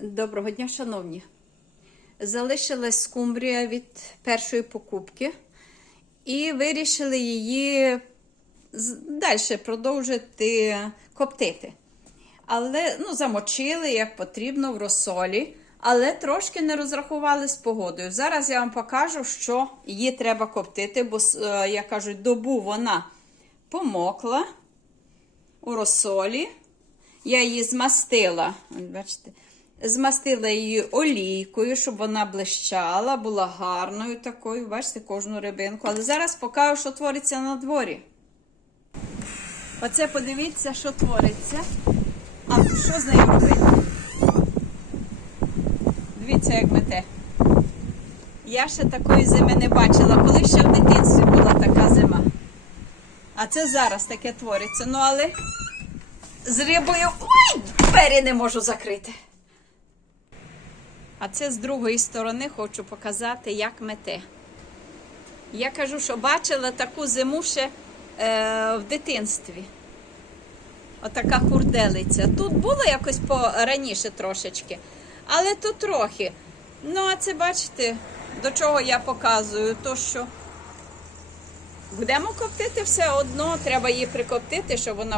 Доброго дня, шановні. Залишилась скумбрія від першої покупки і вирішили її далі продовжити коптити. Але ну, замочили як потрібно в розсолі, але трошки не розрахували з погодою. Зараз я вам покажу, що її треба коптити, бо, е, як кажуть, добу вона помокла у розсолі. Я її змастила. Бачите, змастила її олійкою, щоб вона блищала, була гарною такою. Бачите, кожну рибинку. Але зараз покажу, що твориться на дворі. Оце подивіться, що твориться. А що з нею робити? Дивіться, як мете. Я ще такої зими не бачила, коли ще в дитинстві була така зима. А це зараз таке твориться. Ну, але з рибою. Ой, двері не можу закрити. А це з другої сторони хочу показати, як мете. Я кажу, що бачила таку зиму ще е, в дитинстві. Отака хурделиця. Тут було якось раніше трошечки, але тут трохи. Ну, а це бачите, до чого я показую, то що будемо коптити все одно, треба її прикоптити, щоб вона